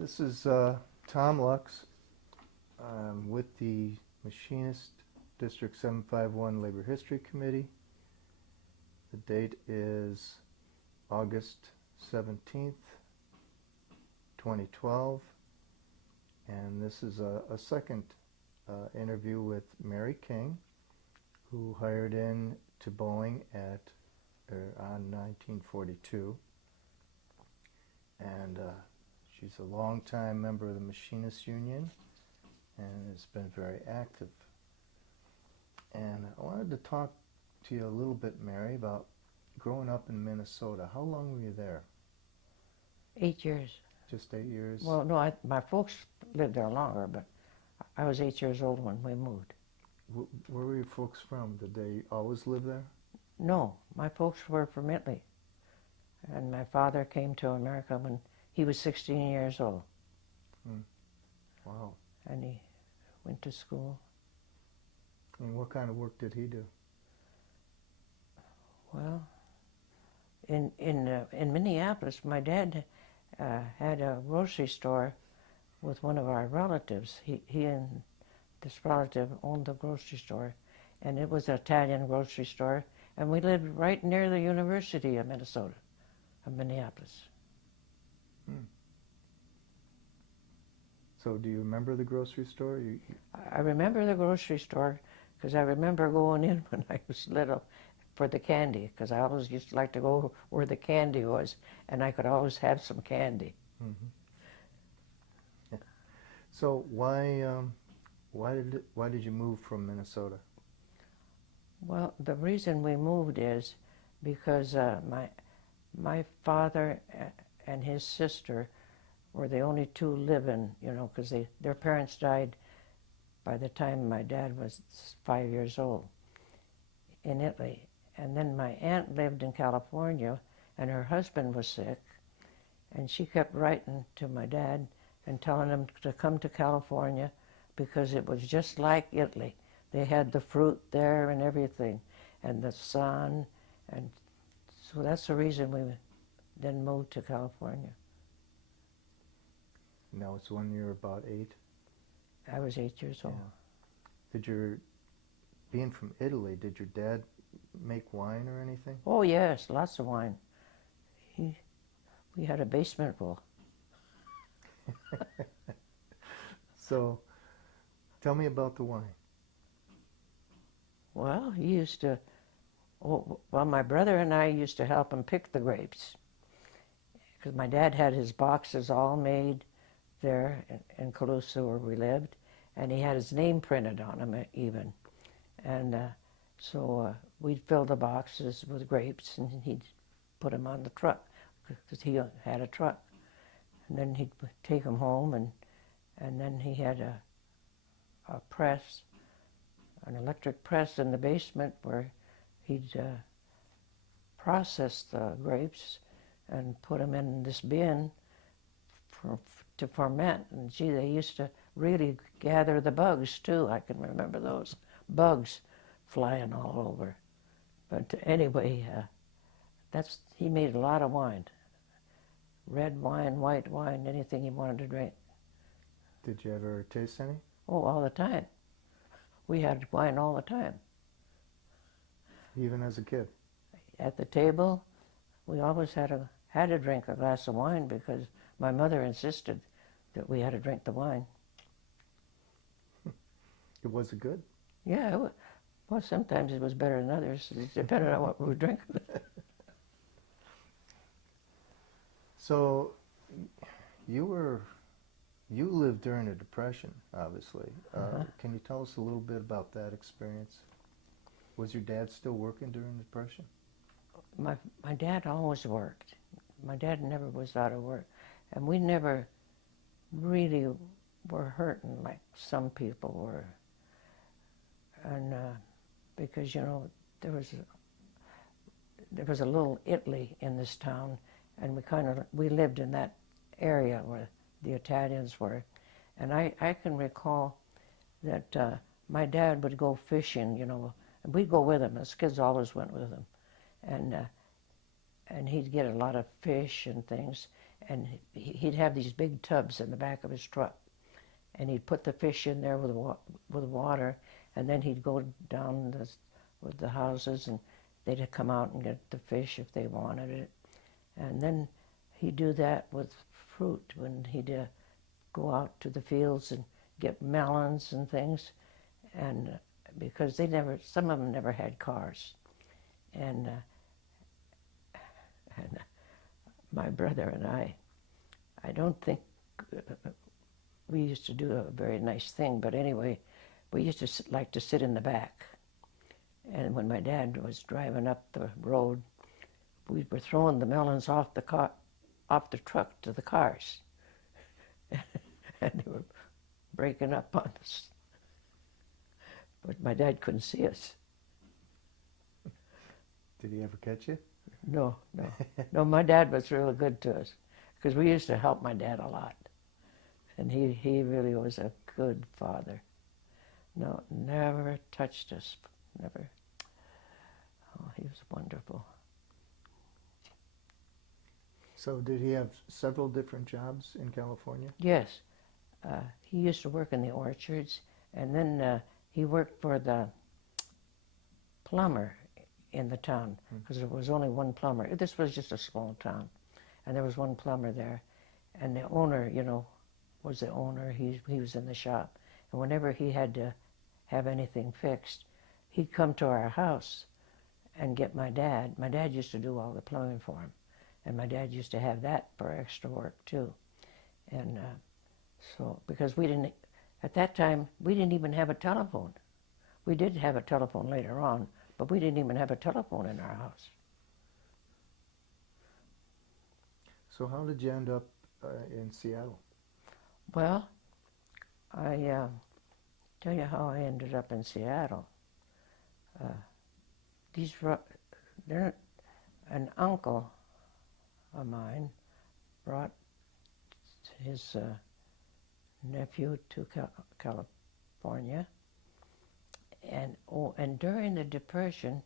This is Tom Lux. I'm with the Machinist District 751 Labor History Committee. The date is August 17th, 2012, and this is a second interview with Mary King, who hired in to Boeing on 1942, and she's a longtime member of the Machinists Union and has been very active. And I wanted to talk to you a little bit, Mary, about growing up in Minnesota. How long were you there? 8 years. Just 8 years? Well, no, my folks lived there longer, but I was 8 years old when we moved. Where were your folks from? Did they always live there? No, my folks were from Italy. And my father came to America when he was 16 years old. Wow. And he went to school. And what kind of work did he do? Well, in Minneapolis, my dad had a grocery store with one of our relatives. He and this relative owned the grocery store, and it was an Italian grocery store, and we lived right near the University of Minnesota, of Minneapolis. So do you remember the grocery store? I remember the grocery store because I remember going in when I was little for the candy, because I always used to like to go where the candy was, and I could always have some candy. Mm-hmm. Yeah. So why did you move from Minnesota? Well, the reason we moved is because my father and his sister were the only two living, because their parents died by the time my dad was 5 years old in Italy. And then my aunt lived in California, and her husband was sick, and she kept writing to my dad and telling him to come to California because it was just like Italy. They had the fruit there and everything, and the sun, and so that's the reason we then moved to California. Now it's when you were about 8? I was 8 years old. Yeah. Being from Italy, did your dad make wine or anything? Oh yes, lots of wine. We had a basement full. So, tell me about the wine. Well, my brother and I used to help him pick the grapes, because my dad had his boxes all made there in Colusa where we lived, and he had his name printed on them even. And so we'd fill the boxes with grapes, and he'd put them on the truck, because he had a truck. And then he'd take them home, and then he had a press, an electric press in the basement where he'd process the grapes and put them in this bin to ferment. And gee, they used to really gather the bugs too. I can remember those bugs flying all over. But anyway, he made a lot of wine. Red wine, white wine, anything he wanted to drink. Did you ever taste any? Oh, all the time. We had wine all the time. Even as a kid? At the table, we always had to drink a glass of wine because my mother insisted that we had to drink the wine. Was it good? Yeah, well, sometimes it was better than others, depending on what we were drinking. So, you lived during the Depression, obviously. Can you tell us a little bit about that experience? Was your dad still working during the Depression? My dad always worked. My dad never was out of work. And we never really were hurting like some people were. And because, there was a little Italy in this town, and we lived in that area where the Italians were. And I can recall that my dad would go fishing, and we'd go with him. Us kids always went with him. And he'd get a lot of fish and things, and he'd have these big tubs in the back of his truck, and he'd put the fish in there with water, and then he'd go down with the houses, and they'd come out and get the fish if they wanted it. And then he'd do that with fruit when he'd go out to the fields and get melons and things, and because some of them never had cars, and my brother and I don't think we used to do a very nice thing, but anyway, we used to like to sit in the back. And when my dad was driving up the road, we were throwing the melons off the truck to the cars, and they were breaking up on us. But my dad couldn't see us. Did he ever catch you? No. No, my dad was really good to us because we used to help my dad a lot. And he really was a good father. No, never touched us, never. Oh, he was wonderful. So did he have several different jobs in California? Yes. He used to work in the orchards, and then he worked for the plumber in the town, because there was only one plumber. This was just a small town, and there was one plumber there, and the owner, was the owner. He was in the shop, and whenever he had to have anything fixed, he'd come to our house and get my dad. My dad used to do all the plumbing for him, and my dad used to have that for extra work too. And so, because at that time, we didn't even have a telephone. We did have a telephone later on, but we didn't even have a telephone in our house. So how did you end up in Seattle? Well, I tell you how I ended up in Seattle. An uncle of mine brought his nephew to California, and during the Depression,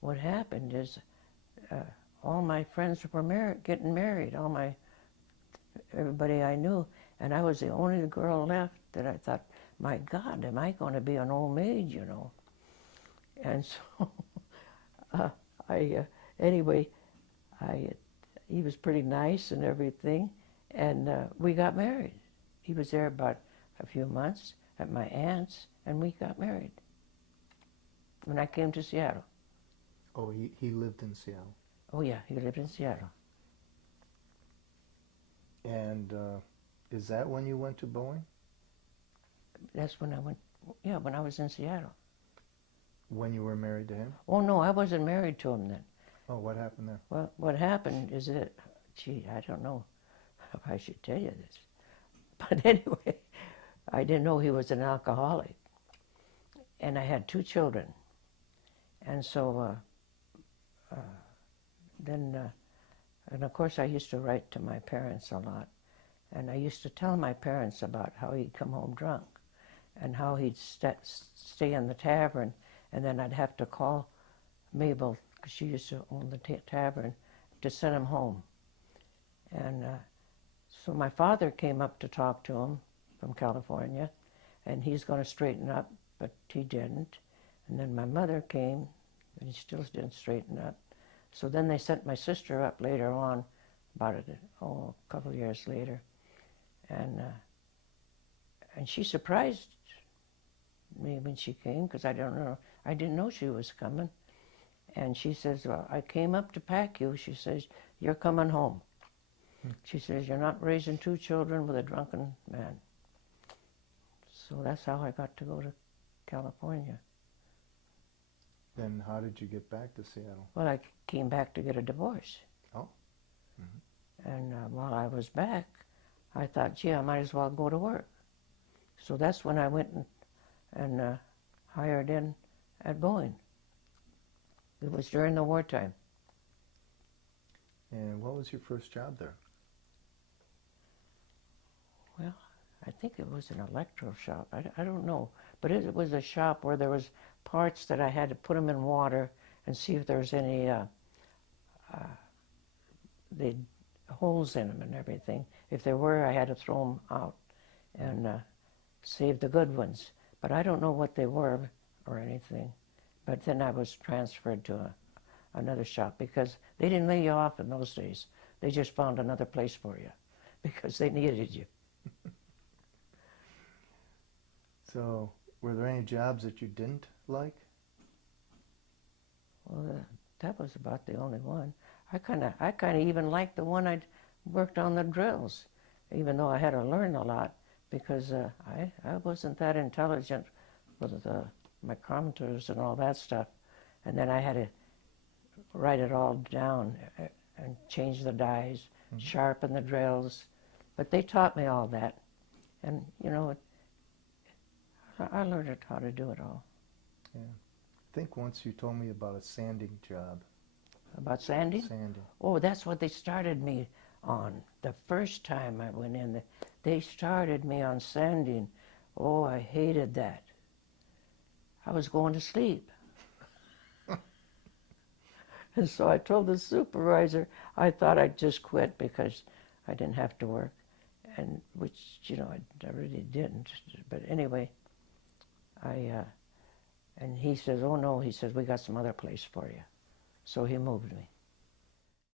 what happened is all my friends were getting married, everybody I knew, and I was the only girl left that I thought, my God, am I going to be an old maid, And so, he was pretty nice and everything, and we got married. He was there about a few months at my aunt's, and we got married when I came to Seattle. Oh, he lived in Seattle. Oh, yeah, he lived in Seattle. And is that when you went to Boeing? That's when I went, when I was in Seattle. When you were married to him? Oh, no, I wasn't married to him then. Oh, what happened there? Well, what happened is that, I don't know if I should tell you this. But anyway, I didn't know he was an alcoholic. And I had 2 children. And so and of course I used to write to my parents a lot. And I used to tell my parents about how he'd come home drunk and how he'd stay in the tavern, and then I'd have to call Mabel, because she used to own the tavern, to send him home. And so my father came up to talk to him from California, and he's going to straighten up, but he didn't. And then my mother came, and he still didn't straighten up. So then they sent my sister up later on, about a couple of years later, and she surprised me when she came, because I didn't know she was coming. And she says, well, I came up to pack you. She says, you're coming home. She says, you're not raising 2 children with a drunken man. So that's how I got to go to California. Then how did you get back to Seattle? Well, I came back to get a divorce. Oh. Mm-hmm. And while I was back, I thought, gee, I might as well go to work. So that's when I went and hired in at Boeing. It was during the wartime. And what was your first job there? Well, I think it was an electro shop. I don't know. But it was a shop where there was parts that I had to put them in water and see if there was any, they'd holes in them and everything. If there were, I had to throw them out and save the good ones. But I don't know what they were or anything. But then I was transferred to another shop because they didn't lay you off in those days. They just found another place for you because they needed you. So, were there any jobs that you didn't like? Well, that was about the only one. I kind of even liked the one I'd worked on the drills, even though I had to learn a lot because I wasn't that intelligent with the micrometers and all that stuff. And then I had to write it all down and change the dies, sharpen the drills. But they taught me all that. And, you know, I learned how to do it all. Yeah. I think once you told me about a sanding job. About sanding? Sanding. Oh, that's what they started me on. The first time I went in, they started me on sanding. Oh, I hated that. I was going to sleep. And so I told the supervisor I thought I'd just quit because I didn't have to work, and which, you know, I really didn't. But anyway, and he says, oh no, he says, we got some other place for you. So he moved me.